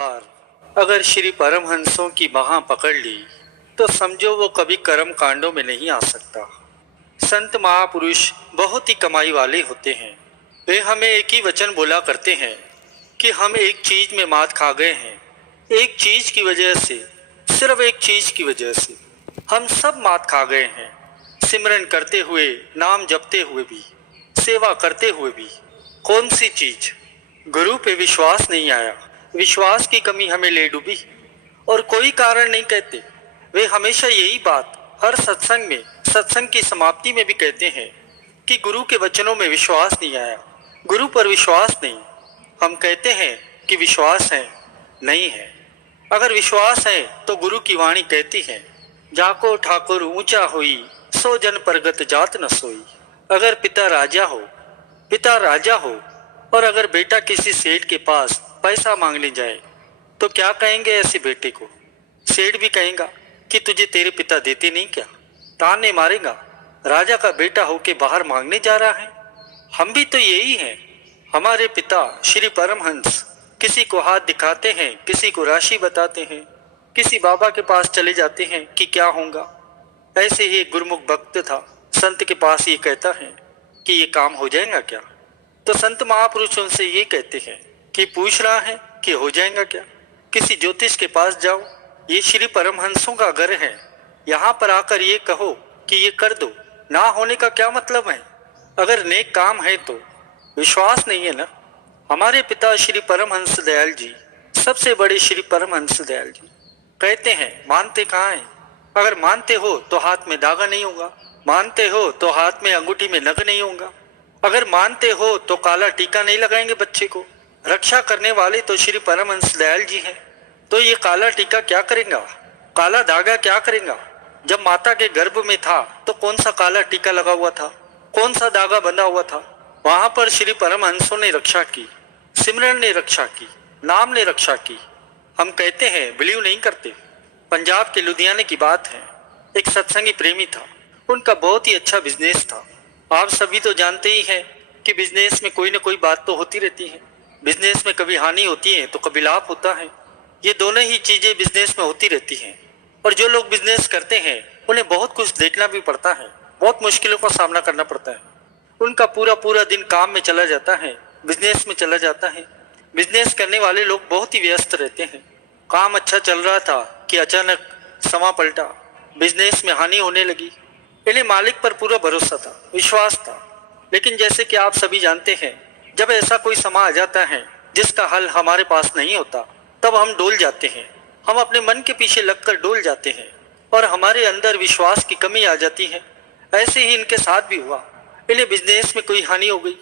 बार अगर श्री परमहंसों की बाह पकड़ ली तो समझो वो कभी कर्म कांडों में नहीं आ सकता। संत महापुरुष बहुत ही कमाई वाले होते हैं। वे हमें एक ही वचन बोला करते हैं कि हम एक चीज में मात खा गए हैं। एक चीज की वजह से, सिर्फ एक चीज की वजह से हम सब मात खा गए हैं। सिमरन करते हुए, नाम जपते हुए भी, सेवा करते हुए भी। कौन सी चीज? गुरु पे विश्वास नहीं आया। विश्वास की कमी हमें ले डूबी और कोई कारण नहीं कहते। वे हमेशा यही बात हर सत्संग में, सत्संग की समाप्ति में भी कहते हैं कि गुरु के वचनों में विश्वास नहीं आया, गुरु पर विश्वास नहीं। हम कहते हैं कि विश्वास है, नहीं है। अगर विश्वास है तो गुरु की वाणी कहती है, जाको ठाकुर ऊंचा हुई, सो जन परगत जात न सोई। अगर पिता राजा हो और अगर बेटा किसी सेठ के पास पैसा मांगने जाए तो क्या कहेंगे ऐसे बेटे को? सेठ भी कहेगा कि तुझे तेरे पिता देते नहीं क्या? ताने मारेगा, राजा का बेटा होके बाहर मांगने जा रहा है। हम भी तो यही हैं। हमारे पिता श्री परमहंस किसी को हाथ दिखाते हैं, किसी को राशि बताते हैं, किसी बाबा के पास चले जाते हैं कि क्या होगा। ऐसे ही एक गुरुमुख भक्त था, संत के पास ये कहता है कि ये काम हो जाएगा क्या? तो संत महापुरुष उनसे ये कहते हैं कि पूछ रहा है कि हो जाएगा क्या? किसी ज्योतिष के पास जाओ, ये श्री परमहंसों का घर है, यहाँ पर आकर ये कहो कि ये कर दो। ना होने का क्या मतलब है? अगर नेक काम है तो विश्वास नहीं है ना। हमारे पिता श्री परमहंस दयाल जी, सबसे बड़े श्री परमहंस दयाल जी कहते हैं, मानते कहाँ हैं? अगर मानते हो तो हाथ में धागा नहीं होगा, मानते हो तो हाथ में अंगूठी में नग नहीं होगा, अगर मानते हो तो काला टीका नहीं लगाएंगे बच्चे को। रक्षा करने वाले तो श्री परमहंस दयाल जी हैं। तो ये काला टीका क्या करेगा? काला धागा क्या करेगा? जब माता के गर्भ में था तो कौन सा काला टीका लगा हुआ था? कौन सा धागा बंधा हुआ था? वहां पर श्री परमहंसों ने रक्षा की, सिमरन ने रक्षा की, नाम ने रक्षा की। हम कहते हैं, बिलीव नहीं करते। पंजाब के लुधियाने की बात है। एक सत्संगी प्रेमी था, उनका बहुत ही अच्छा बिजनेस था। आप सभी तो जानते ही हैं कि बिजनेस में कोई ना कोई बात तो होती रहती है। बिजनेस में कभी हानि होती है तो कभी लाभ होता है। ये दोनों ही चीजें बिजनेस में होती रहती हैं। और जो लोग बिजनेस करते हैं उन्हें बहुत कुछ देखना भी पड़ता है, बहुत मुश्किलों का सामना करना पड़ता है। उनका पूरा पूरा दिन काम में चला जाता है, बिजनेस में चला जाता है। बिजनेस करने वाले लोग बहुत ही व्यस्त रहते हैं। काम अच्छा चल रहा था कि अचानक समा पलटा, बिजनेस में हानि होने लगी। इन्हें मालिक पर पूरा भरोसा था, विश्वास था। लेकिन जैसे कि आप सभी जानते हैं, जब ऐसा कोई समा आ जाता है जिसका हल हमारे पास नहीं होता, तब हम डोल जाते हैं। हम अपने मन के पीछे लगकर डोल जाते हैं और हमारे अंदर विश्वास की कमी आ जाती है। ऐसे ही इनके साथ भी हुआ। इन्हें बिजनेस में कोई हानि हो गई,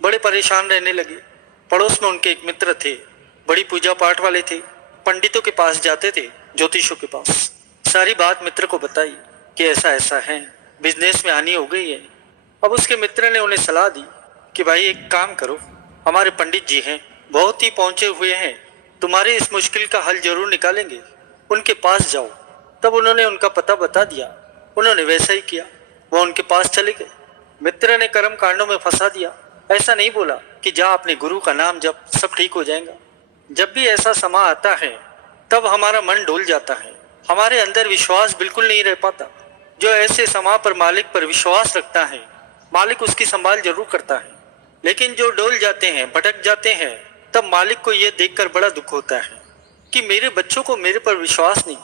बड़े परेशान रहने लगे। पड़ोस में उनके एक मित्र थे, बड़ी पूजा पाठ वाले थे, पंडितों के पास जाते थे, ज्योतिषों के पास। सारी बात मित्र को बताई कि ऐसा ऐसा है, बिजनेस में हानि हो गई है। अब उसके मित्र ने उन्हें सलाह दी कि भाई एक काम करो, हमारे पंडित जी हैं, बहुत ही पहुंचे हुए हैं, तुम्हारे इस मुश्किल का हल जरूर निकालेंगे, उनके पास जाओ। तब उन्होंने उनका पता बता दिया। उन्होंने वैसा ही किया, वह उनके पास चले गए। मित्र ने कर्म कांडों में फंसा दिया। ऐसा नहीं बोला कि जा अपने गुरु का नाम जप, सब ठीक हो जाएगा। जब भी ऐसा समा आता है तब हमारा मन डोल जाता है, हमारे अंदर विश्वास बिल्कुल नहीं रह पाता। जो ऐसे समा पर मालिक पर विश्वास रखता है, मालिक उसकी संभाल जरूर करता है। लेकिन जो डोल जाते हैं, भटक जाते हैं, तब मालिक को यह देखकर बड़ा दुख होता है कि मेरे बच्चों को मेरे पर विश्वास नहीं।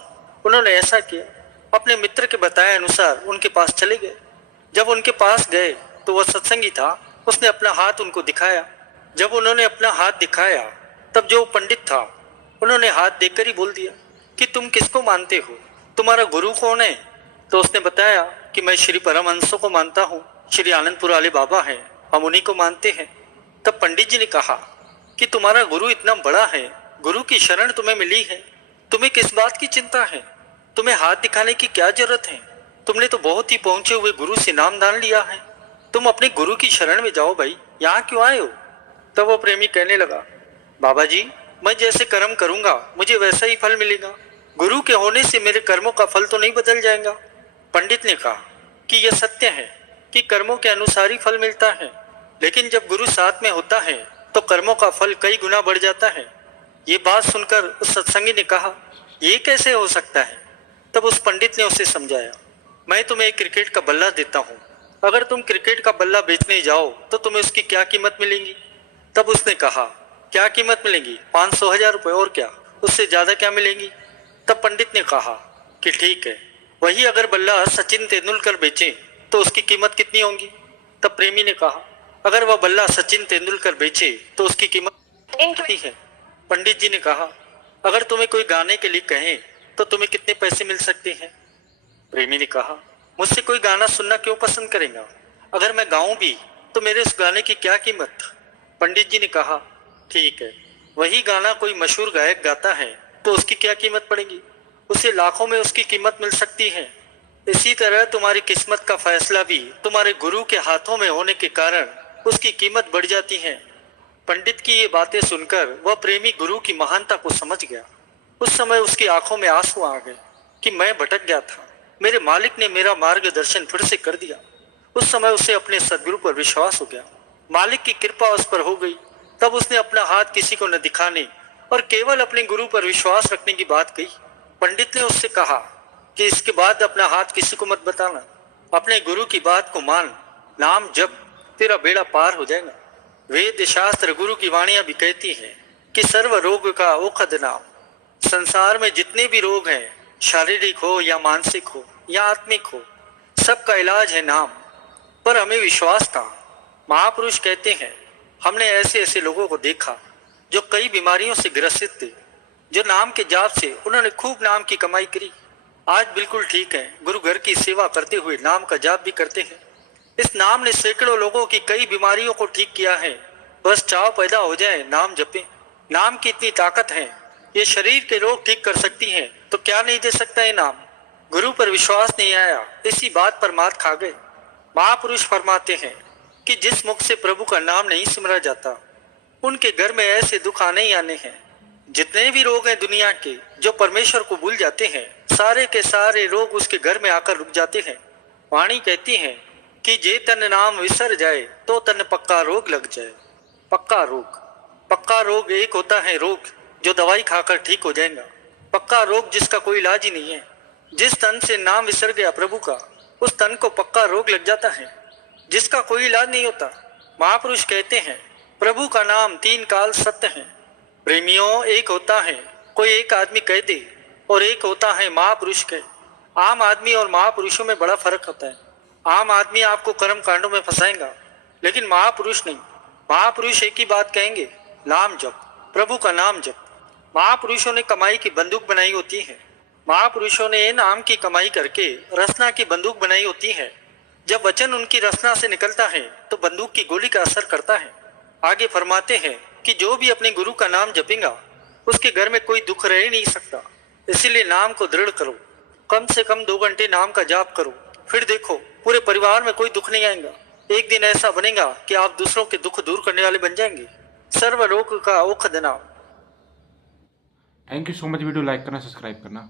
उन्होंने ऐसा किया, अपने मित्र के बताए अनुसार उनके पास चले गए। जब उनके पास गए तो वह सत्संगी था, उसने अपना हाथ उनको दिखाया। जब उन्होंने अपना हाथ दिखाया तब जो पंडित था, उन्होंने हाथ देखकर ही बोल दिया कि तुम किसको मानते हो, तुम्हारा गुरु कौन है? तो उसने बताया कि मैं श्री परमहंसों को मानता हूँ, श्री आनंदपुर वाले बाबा हैं, हम उन्हीं को मानते हैं। तब पंडित जी ने कहा कि तुम्हारा गुरु इतना बड़ा है, गुरु की शरण तुम्हें मिली है, तुम्हें किस बात की चिंता है? तुम्हें हाथ दिखाने की क्या जरूरत है? तुमने तो बहुत ही पहुंचे हुए गुरु से नाम दान लिया है, तुम अपने गुरु की शरण में जाओ भाई, यहाँ क्यों आए हो? तब वो प्रेमी कहने लगा, बाबा जी, मैं जैसे कर्म करूंगा मुझे वैसा ही फल मिलेगा, गुरु के होने से मेरे कर्मों का फल तो नहीं बदल जाएगा। पंडित ने कहा कि यह सत्य है कि कर्मों के अनुसार ही फल मिलता है, लेकिन जब गुरु साथ में होता है तो कर्मों का फल कई गुना बढ़ जाता है। ये बात सुनकर उस सत्संगी ने कहा, ये कैसे हो सकता है? तब उस पंडित ने उसे समझाया, मैं तुम्हें एक क्रिकेट का बल्ला देता हूँ, अगर तुम क्रिकेट का बल्ला बेचने जाओ तो तुम्हें उसकी क्या कीमत मिलेगी? तब उसने कहा, क्या कीमत मिलेगी? 500,000 रुपये, और क्या, उससे ज्यादा क्या मिलेगी? तब पंडित ने कहा कि ठीक है, वही अगर बल्ला सचिन तेंदुलकर बेचे तो उसकी कीमत कितनी होगी? तब प्रेमी ने कहा, अगर वह बल्ला सचिन तेंदुलकर बेचे तो उसकी कीमत कितनी है? पंडित जी ने कहा, अगर तुम्हें कोई गाने के लिए कहे तो तुम्हें कितने पैसे मिल सकते हैं? प्रेमी ने कहा, मुझसे कोई गाना सुनना क्यों पसंद करेगा? अगर मैं गाऊं भी तो मेरे उस गाने की क्या कीमत? पंडित जी ने कहा, ठीक है, वही गाना कोई मशहूर गायक गाता है तो उसकी क्या कीमत पड़ेगी? उसे लाखों में उसकी कीमत मिल सकती है। इसी तरह तुम्हारी किस्मत का फैसला भी तुम्हारे गुरु के हाथों में होने के कारण उसकी कीमत बढ़ जाती है। पंडित की ये बातें सुनकर वह प्रेमी गुरु की महानता को समझ गया। उस समय उसकी आंखों में आंसू आ गए कि मैं भटक गया था, मेरे मालिक ने मेरा मार्गदर्शन फिर से कर दिया। उस समय उसे अपने सदगुरु पर विश्वास हो गया, मालिक की कृपा उस पर हो गई। तब उसने अपना हाथ किसी को न दिखाने और केवल अपने गुरु पर विश्वास रखने की बात कही। पंडित ने उससे कहा कि इसके बाद अपना हाथ किसी को मत बताना, अपने गुरु की बात को मान, नाम जप, तेरा बेड़ा पार हो जाएगा। वेद शास्त्र गुरु की वाणियां भी कहती हैं कि सर्व रोग का औषध नाम। संसार में जितने भी रोग हैं, शारीरिक हो या मानसिक हो या आत्मिक हो, सबका इलाज है नाम। पर हमें विश्वास था। महापुरुष कहते हैं, हमने ऐसे ऐसे लोगों को देखा जो कई बीमारियों से ग्रसित थे, जो नाम के जाप से उन्होंने खूब नाम की कमाई करी। आज बिल्कुल ठीक है, गुरु घर की सेवा करते हुए नाम का जाप भी करते हैं। इस नाम ने सैकड़ों लोगों की कई बीमारियों को ठीक किया है। बस चाव पैदा हो जाए, नाम जपें। नाम की इतनी ताकत है, ये शरीर के रोग ठीक कर सकती है, तो क्या नहीं दे सकता है नाम? गुरु पर विश्वास नहीं आया, इसी बात पर मात खा गए। महापुरुष फरमाते हैं कि जिस मुख से प्रभु का नाम नहीं सिमरा जाता, उनके घर में ऐसे दुख आने ही आने हैं। जितने भी रोग हैं दुनिया के, जो परमेश्वर को भूल जाते हैं, सारे के सारे रोग उसके घर में आकर रुक जाते हैं। वाणी कहती है कि जे तन नाम विसर जाए तो तन पक्का रोग लग जाए। पक्का रोग एक होता है रोग जो दवाई खाकर ठीक हो जाएगा। पक्का रोग जिसका कोई इलाज ही नहीं है। जिस तन से नाम विसर गया प्रभु का, उस तन को पक्का रोग लग जाता है जिसका कोई इलाज नहीं होता। महापुरुष कहते हैं, प्रभु का नाम 3 काल सत्य है। प्रेमियों, एक होता है कोई एक आदमी कह दे और एक होता है महापुरुष कहे। आम आदमी और महापुरुषों में बड़ा फर्क होता है। आम आदमी आपको कर्म कांडों में फंसाएगा, लेकिन महापुरुष नहीं। महापुरुष एक ही बात कहेंगे, नाम जप, प्रभु का नाम जप। महापुरुषों ने कमाई की बंदूक बनाई होती है। महापुरुषों ने नाम की कमाई करके रसना की बंदूक बनाई होती है। जब वचन उनकी रसना से निकलता है तो बंदूक की गोली का असर करता है। आगे फरमाते हैं कि जो भी अपने गुरु का नाम जपेगा, उसके घर में कोई दुख रह ही नहीं सकता। इसीलिए नाम को दृढ़ करो, कम से कम 2 घंटे नाम का जाप करो, फिर देखो पूरे परिवार में कोई दुख नहीं आएगा। एक दिन ऐसा बनेगा कि आप दूसरों के दुख दूर करने वाले बन जाएंगे। सर्व रोग का औषध नाम। Thank you so much. Video like करना, सब्सक्राइब करना।